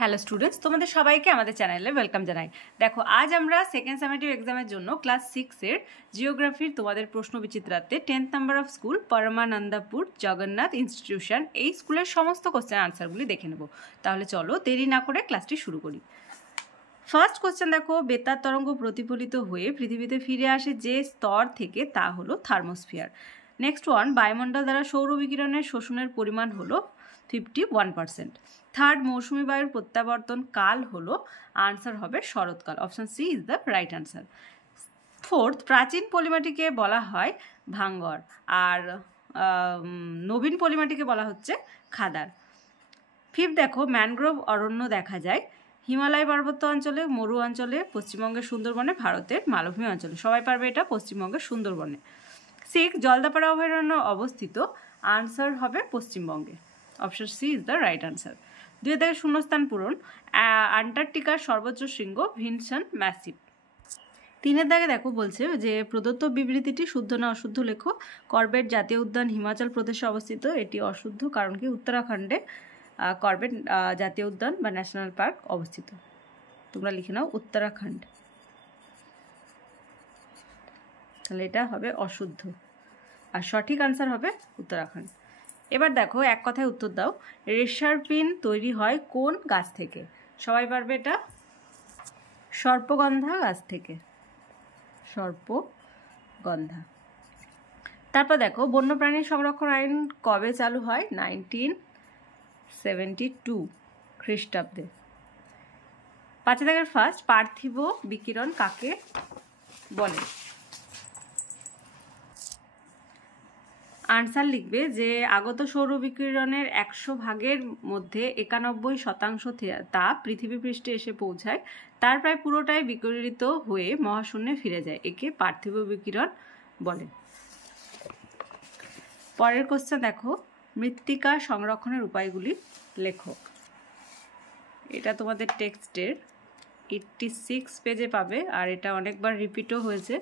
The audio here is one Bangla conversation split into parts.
হ্যালো স্টুডেন্টস, তোমাদের সবাইকে আমাদের চ্যানেলে ওয়েলকাম জানাই। দেখো, আজ আমরা সেকেন্ড সামেটিভ এক্সামের জন্য ক্লাস 6-এর জিওগ্রাফির তোমাদের প্রশ্ন বিচিত্রাতে 10th number of school Paramanandapur Jagannath institution এই স্কুলের সমস্ত কোশ্চেন আনসারগুলি দেখে নেব। তাহলে চলো দেরি না করে ক্লাসটি শুরু করি। ফার্স্ট কোশ্চেন দেখো, বেতার তরঙ্গ প্রতিফলিত হয়ে পৃথিবীতে ফিরে আসে যে স্তর থেকে তা হলো থার্মোস্ফিয়ার। নেক্সট ওয়ান, বায়ুমণ্ডল দ্বারা সৌর বিকিরণের শোষণের পরিমাণ হলো 51%। থার্ড, মৌসুমী বায়ুর প্রত্যাবর্তন কাল হলো, আনসার হবে শরৎকাল। Option C is the right answer. Fourth, প্রাচীন পলিমাটিকে বলা হয় ভাঙ্গর, আর নবীন পলিমাটিকে বলা হচ্ছে খাদার। ফিফথ দেখো, ম্যানগ্রোভ অরণ্য দেখা যায় হিমালয় পার্বত্য অঞ্চলে, মরু অঞ্চলে, পশ্চিমবঙ্গের সুন্দরবনে, ভারতের মালভূমি অঞ্চলে। সবাই পারবে এটা, পশ্চিমবঙ্গের সুন্দরবনে। সিক্স, জলদাপাড়া অভয়ারণ্য অবস্থিত, আনসার হবে পশ্চিমবঙ্গে। Option C is the right answer. 2 থেকে শূন্যস্থান পূরণ, আন্টার্কটিকার সর্বোচ্চ শৃঙ্গ ভিনসন ম্যাসিভ। 3 দাগে দেখো বলছে যে প্রদত্ত বিবৃতিটি শুদ্ধ না অশুদ্ধ লেখো। কর্বেট জাতীয় উদ্যান হিমাচল প্রদেশে অবস্থিত, এটি অশুদ্ধ কারণ কি উত্তরাখণ্ডে কর্বেট জাতীয় উদ্যান বা ন্যাশনাল পার্ক অবস্থিত। তোমরা লিখে নাও উত্তরাখণ্ড, তাহলে এটা হবে অশুদ্ধ, আর সঠিক আনসার হবে উত্তরাখণ্ড। এবার দেখো, এক কথায় উত্তর দাও, রেশার পিন তৈরি হয় কোন গাছ থেকে? সবাই পারবে এটা, সর্পগন্ধা গাছ থেকে, সর্পগন্ধা। তারপর দেখো, বন্যপ্রাণী সংরক্ষণ আইন কবে চালু হয়? 1972 খ্রিস্টাব্দে। 5 দাগের ফার্স্ট, পার্থিব বিকিরণ কাকে বলে? আনসার লিখবে যে আগত সৌর বিকিরণের 100 ভাগের মধ্যে 91% তাপ পৃথিবী পৃষ্ঠে এসে পৌঁছায়, তার প্রায় পুরোটাই বিকিরিত হয়ে মহাশূন্যে ফিরে যায়, একে পার্থিব বিকিরণ বলে। পরের কোশ্চেন দেখো, মৃত্তিকা সংরক্ষণের উপায়গুলি লেখো। এটা তোমাদের টেক্সটের 86 পেজে পাবে, আর এটা অনেকবার রিপিটও হয়েছে,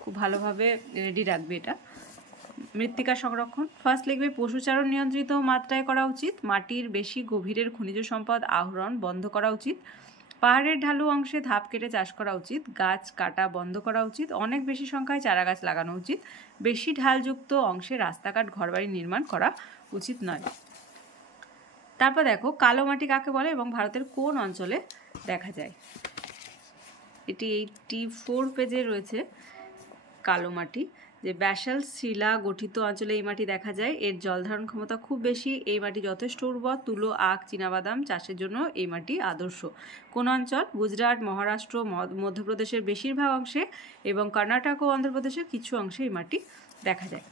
খুব ভালোভাবে রেডি রাখবে এটা। মৃত্তিকা সংরক্ষণ, ফার্স্ট লিখবে পশুচারণ নিয়ন্ত্রিত মাত্রায় করা উচিত, মাটির বেশি গভীরের খনিজ সম্পদ আহরণ বন্ধ করা উচিত, পাহাড়ের ঢালু অংশে ধাপ কেটে চাষ করা উচিত, গাছ কাটা বন্ধ করা উচিত, অনেক বেশি সংখ্যায় চারা গাছ লাগানো উচিত, বেশি ঢালযুক্ত অংশে রাস্তাঘাট ঘরবাড়ি নির্মাণ করা উচিত নয়। তারপর দেখো, কালো মাটি কাকে বলে এবং ভারতের কোন অঞ্চলে দেখা যায়? এটি 84 পেজে রয়েছে। কালো মাটি, যে ব্যাসাল্ট শিলা গঠিত অঞ্চলে এই মাটি দেখা যায়, এর জল ধারণ ক্ষমতা খুব বেশি, এই মাটি যথেষ্ট উর্বর, তুলো, আখ, চীনাবাদাম চাষের জন্য এই মাটি আদর্শ। কোন অঞ্চল? গুজরাট, মহারাষ্ট্র, মধ্যপ্রদেশের বেশিরভাগ অংশে এবং কর্ণাটক ও অন্ধ্রপ্রদেশের কিছু অংশে এই মাটি দেখা যায়।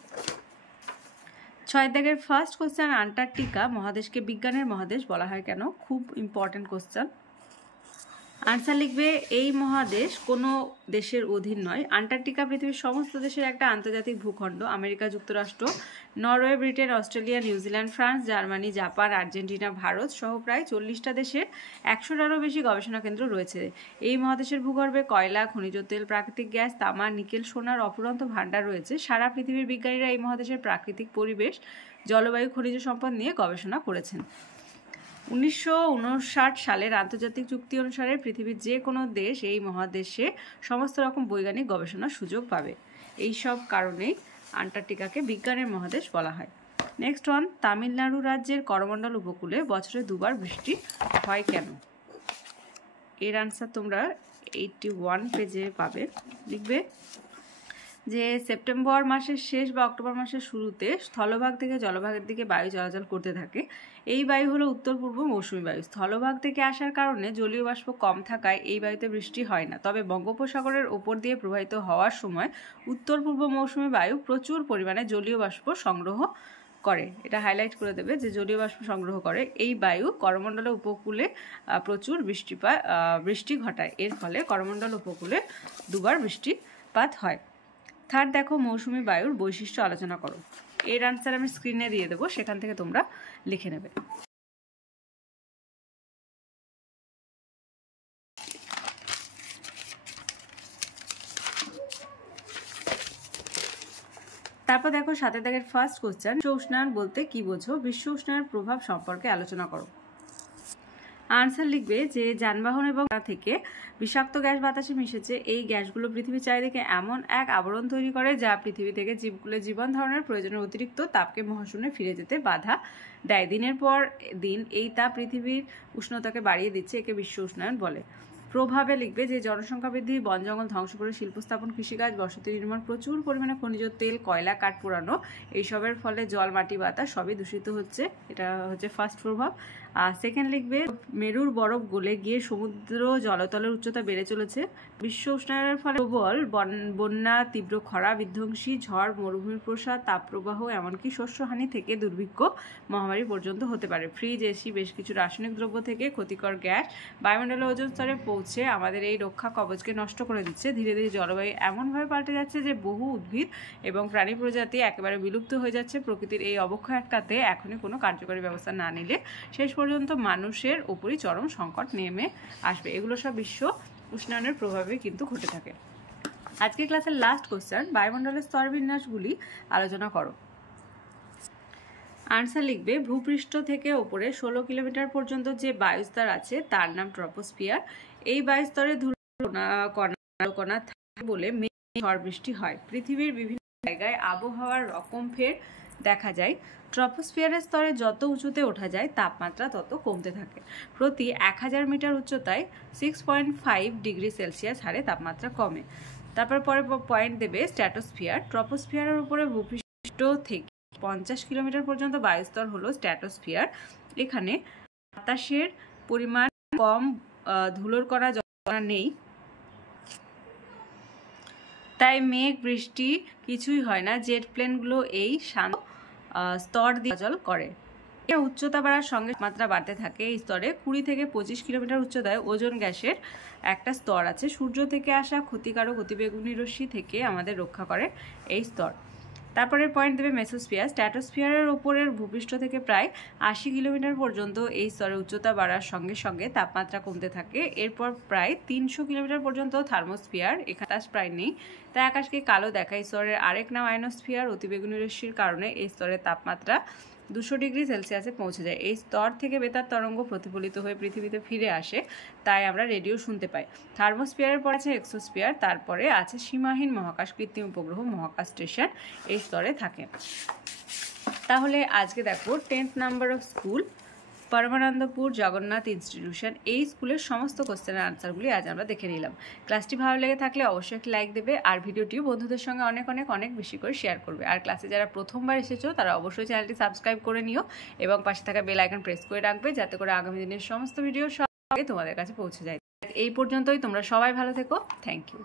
6 দাগের ফার্স্ট কোশ্চেন, আন্টার্কটিকা মহাদেশকে বিজ্ঞানের মহাদেশ বলা হয় কেন? খুব ইম্পর্টেন্ট কোশ্চেন। আনসার লিখবে এই মহাদেশ কোনো দেশের অধীন নয়। আন্টার্কটিকা পৃথিবীর সমস্ত দেশের একটা আন্তর্জাতিক ভূখণ্ড। আমেরিকা যুক্তরাষ্ট্র, Norway, Britain, Australia, New Zealand, France, Germany, Japan, Argentina, Bharat সহ প্রায় 40টা দেশের 100টারও বেশি গবেষণা কেন্দ্র রয়েছে। এই মহাদেশের ভূগর্ভে কয়লা, খনিজ তেল, প্রাকৃতিক গ্যাস, তামা, নিকেল, সোনার অফুরন্ত ভাণ্ডার রয়েছে। সারা পৃথিবীর বিজ্ঞানীরা এই মহাদেশের প্রাকৃতিক পরিবেশ, জলবায়ু, খনিজ সম্পদ নিয়ে গবেষণা করেছেন। 1959 সালের আন্তর্জাতিক চুক্তি অনুসারে পৃথিবীর যে কোনো দেশ এই মহাদেশে সমস্ত রকম বৈজ্ঞানিক গবেষণার সুযোগ পাবে। এই সব কারণেই আন্টার্কটিকাকে বিজ্ঞানের মহাদেশ বলা হয়। নেক্সট ওয়ান, তামিলনাড়ু রাজ্যের করমণ্ডল উপকূলে বছরে 2বার বৃষ্টি হয় কেন? এর আনসার তোমরা 81 পেজে পাবে। লিখবে যে সেপ্টেম্বর মাসের শেষ বা অক্টোবর মাসের শুরুতে স্থলভাগ থেকে জলভাগের দিকে বায়ু চলাচল করতে থাকে। এই বায়ু হলো উত্তর পূর্ব মৌসুমী বায়ু। স্থলভাগ থেকে আসার কারণে জলীয় বাষ্প কম থাকায় এই বায়ুতে বৃষ্টি হয় না, তবে বঙ্গোপসাগরের ওপর দিয়ে প্রবাহিত হওয়ার সময় উত্তর পূর্ব মৌসুমী বায়ু প্রচুর পরিমাণে জলীয় বাষ্প সংগ্রহ করে। এটা হাইলাইট করে দেবে যে জলীয় বাষ্প সংগ্রহ করে। এই বায়ু করমণ্ডলের উপকূলে প্রচুর বৃষ্টি ঘটায়, এর ফলে করমণ্ডল উপকূলে 2বার বৃষ্টিপাত হয়। থার্ড দেখো, মৌসুমী বায়ুর বৈশিষ্ট্য আলোচনা করো। এর আনসার আমি স্ক্রিনে দিয়ে দেবো, সেখান থেকে তোমরা লিখে নেবে। তারপর দেখো 7 দাগের ফার্স্ট কোশ্চেন, বিশ্ব উষ্ণায়ন বলতে কি বোঝো? বিশ্ব উষ্ণায়নের প্রভাব সম্পর্কে আলোচনা করো। আনসার লিখবে যে যানবাহন এবং থেকে বিষাক্ত গ্যাস বাতাসে মিশেছে। এই গ্যাসগুলো পৃথিবীর চারিদিকে এমন এক আবরণ তৈরি করে যা পৃথিবী থেকে জীবগুলোর জীবন ধারণের প্রয়োজনের অতিরিক্ত তাপকে মহাশূন্যে ফিরে যেতে বাধা দেয়। দিনের পর দিন এই তাপ পৃথিবীর উষ্ণতাকে বাড়িয়ে দিচ্ছে, একে বিশ্ব উষ্ণায়ন বলে। প্রভাবে লিখবে যে জনসংখ্যা বৃদ্ধি, বন জঙ্গল ধ্বংস করে শিল্প স্থাপন, কৃষিকাজ, বসতি নির্মাণ, প্রচুর পরিমাণে খনিজ তেল, কয়লা, কাঠ পোড়ানো, এইসবের ফলে জল, মাটি, বাতাস সবই দূষিত হচ্ছে। এটা হচ্ছে ফার্স্ট প্রভাব। আর সেকেন্ড লিখবে মেরুর বরফ গলে গিয়ে সমুদ্র জলতলের উচ্চতা বেড়ে চলেছে। বিশ্ব উষ্ণায়নের ফলে প্রবল বন্যা, তীব্র খরা, বিধ্বংসী ঝড়, মরুভূমির প্রসার, তাপপ্রবাহ, এমনকি শস্যহানি থেকে দুর্ভিক্ষ, মহামারী পর্যন্ত হতে পারে। ফ্রিজ, এসি, বেশ কিছু রাসায়নিক দ্রব্য থেকে ক্ষতিকর গ্যাস বায়ুমণ্ডলের ওজোন স্তরে পৌঁছে আমাদের এই রক্ষা কবচকে নষ্ট করে দিচ্ছে। ধীরে ধীরে জলবায়ু এমনভাবে পাল্টে যাচ্ছে যে বহু উদ্ভিদ এবং প্রাণী প্রজাতি একেবারে বিলুপ্ত হয়ে যাচ্ছে। প্রকৃতির এই অবক্ষয় আটকাতে এখনই কোনো কার্যকরী ব্যবস্থা না নিলে শেষ পর্যন্ত মানুষের উপরই চরম সংকট নেমে আসবে। এগুলো সব বিশ্ব উষ্ণায়নের প্রভাবে কিন্তু ঘটে থাকে। আজকে ক্লাসের লাস্ট কোশ্চেন, বায়ুমণ্ডলের স্তরবিন্যাসগুলি আলোচনা করো। আনসার লিখবে ভূপৃষ্ঠ থেকে ওপরে 16 কিলোমিটার পর্যন্ত যে বায়ুস্তর আছে তার নাম ট্রপোস্ফিয়ার। এই বায়ুস্তরে কণা থাকে বলে ঝড় বৃষ্টি হয়। পৃথিবীর বিভিন্ন জায়গায় আবহাওয়ার রকম ফের দেখা যায়। ট্রপোস্ফিয়ারের স্তরে যত উঁচুতে ওঠা যায় তাপমাত্রা তত কমতে থাকে। প্রতি 1000 মিটার উচ্চতায় 6.5 ডিগ্রি সেলসিয়াস হারে তাপমাত্রা কমে। তারপর পরে পয়েন্ট দেবে স্ট্র্যাটোস্ফিয়ার। ট্রপোস্ফিয়ারের উপরে ভূপৃষ্ঠ থেকে 50 কিলোমিটার পর্যন্ত বায়ুস্তর হলো স্ট্র্যাটোস্ফিয়ার। এখানে বাতাসের পরিমাণ কম, ধুলোর কণা নেই, তাই মেঘ, বৃষ্টি কিছুই হয় না। জেট প্লেনগুলো এই শান্ত স্তর দিয়ে চলাচল করে। উচ্চতা বাড়ার সঙ্গে মাত্রা বাড়তে থাকে। এই স্তরে 20 থেকে 25 কিলোমিটার উচ্চতায় ওজোন গ্যাসের একটা স্তর আছে। সূর্য থেকে আসা ক্ষতিকারক অতিবেগুনি রশ্মি থেকে আমাদের রক্ষা করে এই স্তর। তারপরে পয়েন্ট দেবে মেসোস্ফিয়ার। স্ট্র্যাটোস্ফিয়ারের ওপরের ভূপৃষ্ঠ থেকে প্রায় 80 কিলোমিটার পর্যন্ত এই স্তরের উচ্চতা বাড়ার সঙ্গে সঙ্গে তাপমাত্রা কমতে থাকে। এরপর প্রায় 300 কিলোমিটার পর্যন্ত থার্মোস্ফিয়ার, এখানে আকাশ প্রায় নেই, তাই আকাশকে কালো দেখায়। স্তরের আরেক নাম আয়নোস্ফিয়ার। অতিবেগুনি রশ্মির কারণে এই স্তরের তাপমাত্রা 200 ডিগ্রি সেলসিয়াসে পৌঁছে যায়। এই স্তর থেকে বেতার তরঙ্গ প্রতিফলিত হয়ে পৃথিবীতে ফিরে আসে, তাই আমরা রেডিও শুনতে পাই। থার্মোস্ফিয়ারের পর আছে এক্সোস্ফিয়ার, তারপরে আছে সীমাহীন মহাকাশ, কৃত্রিম উপগ্রহ, মহাকাশ স্টেশন এই স্তরে থাকে। তাহলে আজকে দেখো 10th number of school Paramanandapur Jagannath institution, এই স্কুলের সমস্ত কোশ্চেনের আনসারগুলি আজ আমরা দেখে নিলাম। ক্লাসটি ভালো লেগে থাকলে অবশ্যই একটি লাইক দেবে, আর ভিডিওটিও বন্ধুদের সঙ্গে অনেক অনেক অনেক বেশি করে শেয়ার করবে। আর ক্লাসে যারা প্রথমবার এসেছো তারা অবশ্যই চ্যানেলটি সাবস্ক্রাইব করে নিও এবং পাশে থাকা বেল আইকন প্রেস করে রাখবে, যাতে করে আগামী দিনের সমস্ত ভিডিও সব আগে তোমাদের কাছে পৌঁছে যায়। এই পর্যন্তই, তোমরা সবাই ভালো থেকো। Thank you.